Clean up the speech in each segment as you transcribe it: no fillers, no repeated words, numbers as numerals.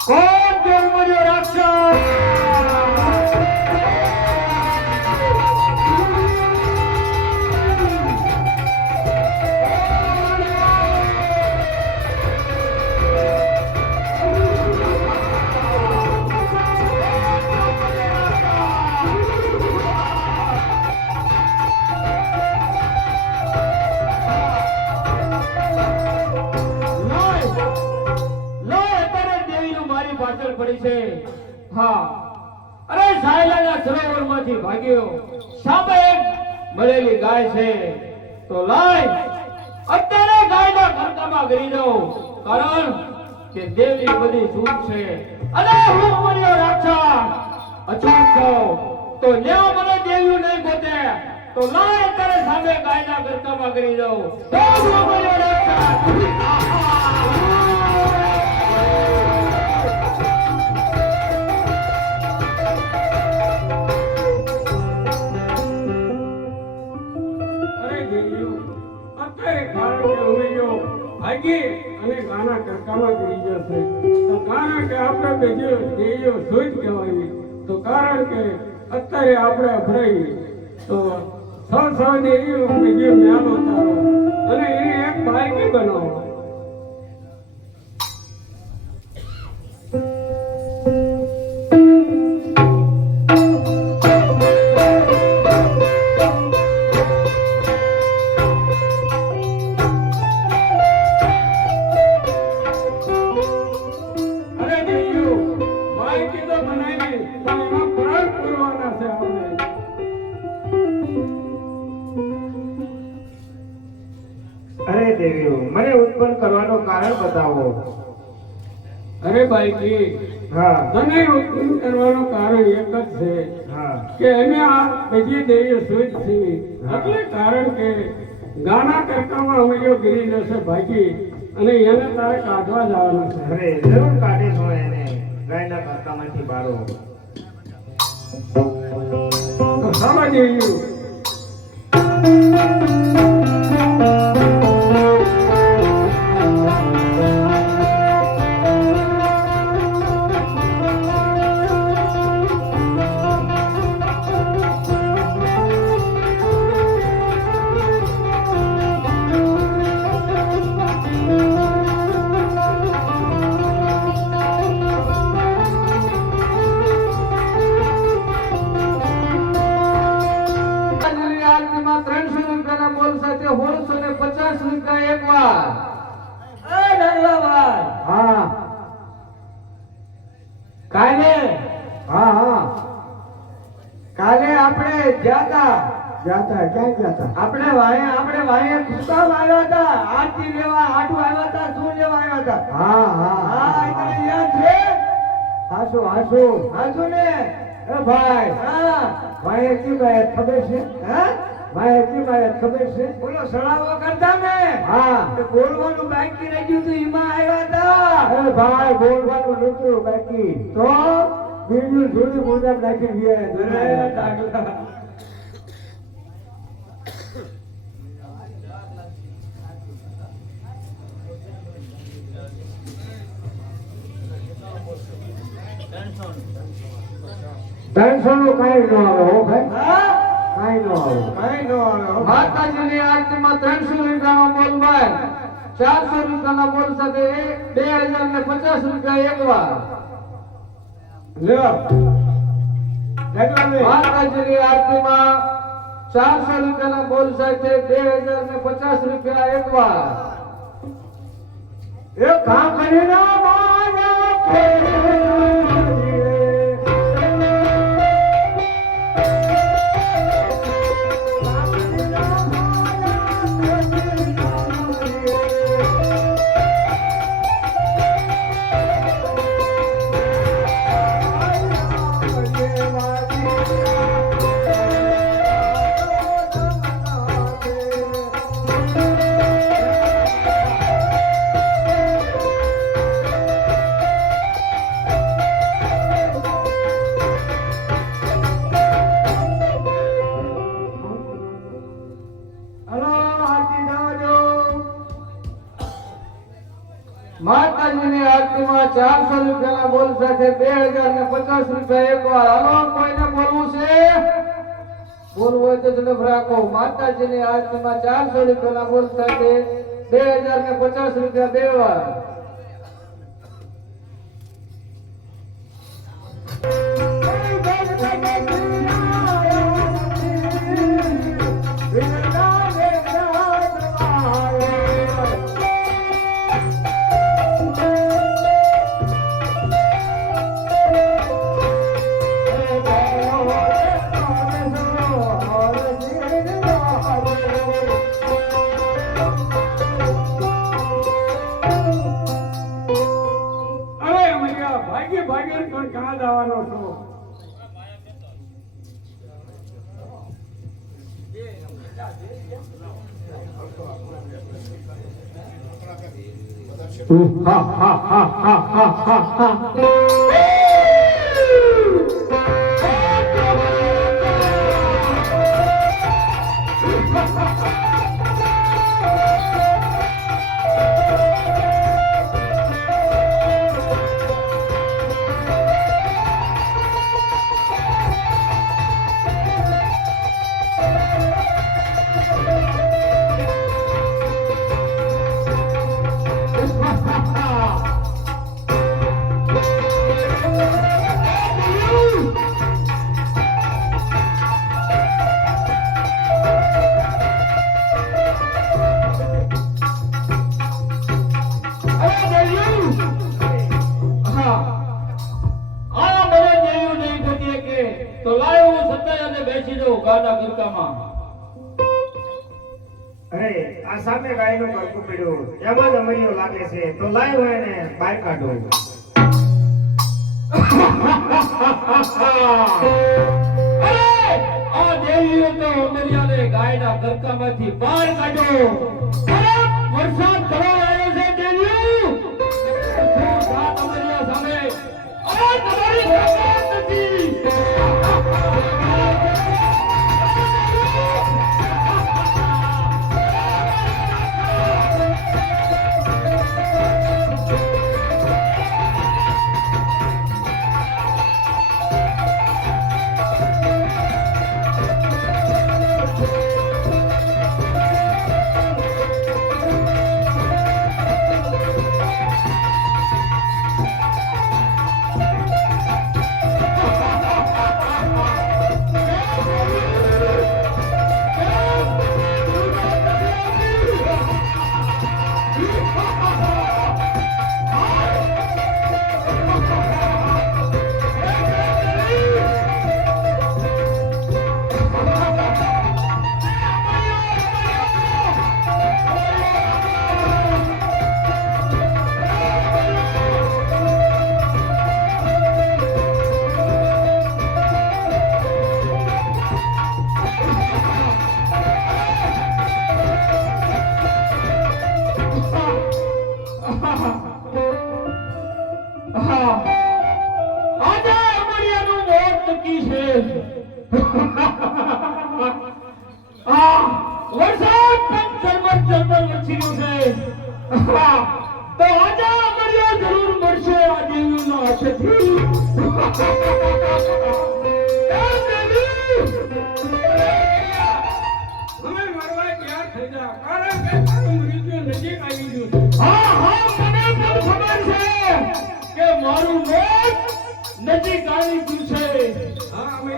કોણ દેવમર્યો રાક્ષસ? પડી છે હા અરે સાયલાના સરોવરમાંથી ભાગ્યો સામે મળેલી ગાય છે તો લાય અત્યારે ગાયના ખર્ચામાં ગરી જાઉં કારણ કે દેવી બધી છૂટ છે અને હું મર્યો રાક્ષસ અછૂત છું તો લ્યો મને દેવ્યું નહીં ગોતે તો લાય અત્યારે સામે ગાયના ખર્ચામાં ગરી જાઉં તો હું મર્યો રાક્ષસ અને ગાના કરકામાં કરી જશે તો કારણ કે આપણે બીજો દેજો સોચ કહેવાય તો કારણ કે અત્યારે આપણે અભરાઈ તો સૌ દેવી બીજો મ્યાલો તારો અને એને એક બાઈકી બનાવો મને ઉત્પન્ન કરવાનો કારણ બતાવો. અરે ભાઈ હા તને ઉત્પન્ન કરવાનું કારણ એક જ છે હા કે અમે આ બધી દેવીઓ સુજ છીએ એટલે કારણ કે ગાના કરકામાં અમે જો ગીરી જશે ભાગી અને એને તારે કાઢવા જવાનું છે. અરે જરૂર કાઢીશું એને ગાયના કરકામાંથી બારો. તો સામા દેવીઓ કાલે આપણે જાતા આપણે વાયા ખુશાલ આવ્યા હતા આરતી લેવા આટુ આવ્યા હતા શું લેવા આવ્યા હતા હા તને યાદ છે હાસુ ને એ ભાઈ ભાઈ કી ભાઈ ખબર છે ભાઈ કી ભાઈ ખબર છે બોલો સળાવો કરતા ને તો બોલવાનું બાકી રહી ગયું તો એમાં આવ્યા હતા એ ભાઈ બોલવાનું નતું બાકી તો બીજું જોડી મોઢા નાખી ગયા. ટેન્શન કઈ ન આવે હો ભાઈ કઈ ન આવે માતાજીની આરતીમાં 300 રૂપિયાનો બોલ ભાઈ 400 રૂપિયાના બોલ સાથે 2050 રૂપિયા એક વાર માતાજીની આરતીમાં 400 રૂપિયાના બોલ સાથે 2050 રૂપિયા એક વાર એક કામ કરીને માતાજીની આરતીમાં 400 રૂપિયાના બોલ સાથે 2050 રૂપિયા એકવાર હાલો કોઈને બોલવું છે બોલવું હોય તો ઝડપ રાખો માતાજીની આરતીમાં 400 રૂપિયાના બોલ સાથે 2050 રૂપિયા બે વાર અરે મૈયા ભાગ્ય ભાગ્ય પણ ક્યાં જવાનો છો હા હા હા હા હા હા હા તો લાયો હું સત્તાય અને બેસી જાઉં ગાના ગરકામાં અરે આ સામે ગાયનું કરકું પડ્યું એમાં જ અમરીઓ લાગે છે તો લાયો એને બહાર કાઢો અરે આ દેવીએ તો અમરિયાને ગાયના ગરકામાંથી બહાર કાઢો અરે વરસાદ થવા આવ્યો છે દેવી શું વાત અમરિયા સામે અરે તમારી તાકાત નથી વરસાદ પણ ઝરમર વરસી રહ્યું છે તો આજે અમરિયા જરૂર મળશે આ દેવીનો હાથેથી અમે મરવા તૈયાર થઈ જા કારણ કે તારું મૃત્યુ નજીક આવી ગયું છે હા હા મને પણ ખબર છે કે મારું મોત નજીક આવી ગયું છે હા અમે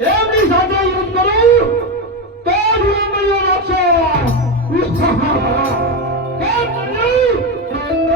એમની સાથે યુદ્ધ કરું તો જ મળ્યો રાખશો કેમ નહીં? કેમ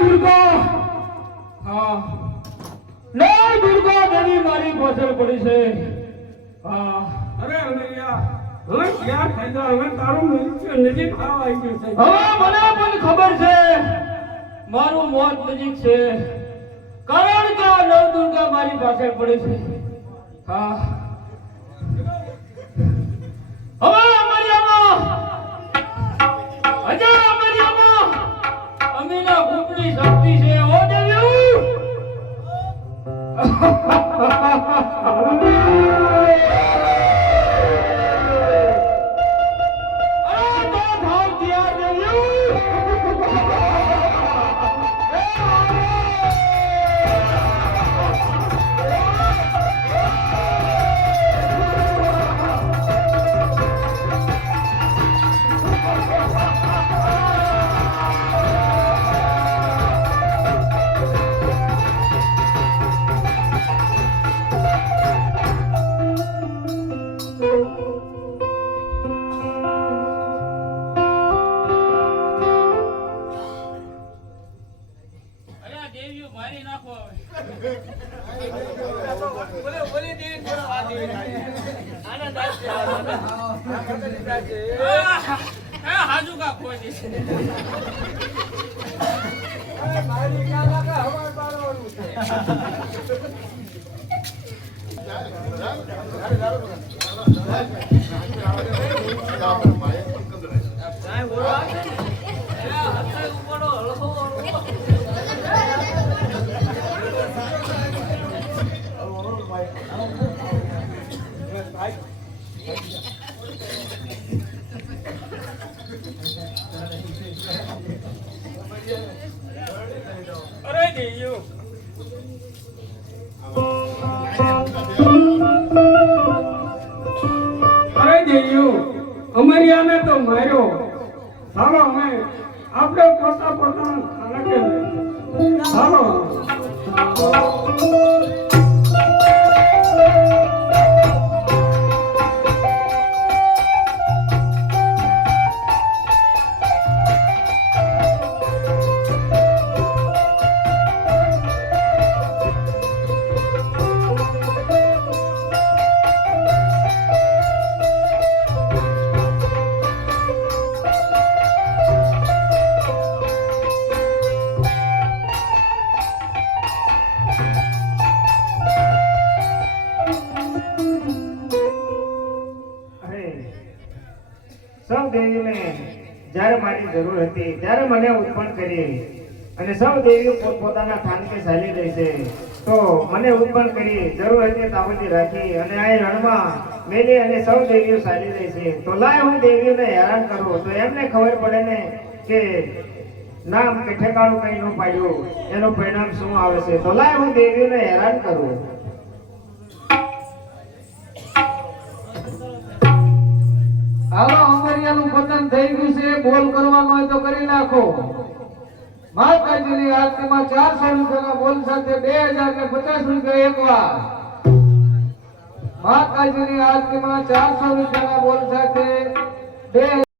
દુર્ગા હા લે દુર્ગા દેવી મારી પાછળ પડી છે હા અરે અમરિયા હવે ક્યાં થઈ ગયા હવે તારું મૃત્યુ નજીક આવી ગયું છે હવે મને પણ ખબર છે મારું મોત નજીક છે કારણ કે આ નવ દુર્ગા મારી પાછળ પડી છે હા હવે અમરિયામાં અજય અમરિયામાં અમીના કુપની શક્તિ છે ઓ દેવી હાજુ કા કોઈ દેશે અરે દેયો અરે દેયો અમરિયાને તો માર્યો ચાલો અમે આપણે પોતાનું ખાનકે ચાલો સૌ દેવીઓને જ્યારે મારી જરૂર હતી ત્યારે મને ઉત્પન્ન કરી અને સૌ દેવીઓ પોતપોતાના ખાનકે ચાલી રહી છે તો મને ઉત્પન્ન કરી જરૂર હતી તાબતી રાખી અને આ રણમાં મેલી અને સૌ દેવીઓ ચાલી રહી છે તો લાય હું દેવીઓને હેરાન કરું તો એમને ખબર પડે ને કે નામ કે ઠેકાણું કઈ ન પાડ્યું એનું પરિણામ શું આવે છે તો લાય હું દેવીઓને હેરાન કરું હાલો અમરિયાનું પતન થઈ ગયું છે બોલ કરવાનો હોય તો કરી નાખો માતાજીની આરતીમાં 400 રૂપિયાના બોલ સાથે 2050 રૂપિયા એકવાર માતાજીની આરતીમાં 400 રૂપિયાના બોલ સાથે 2000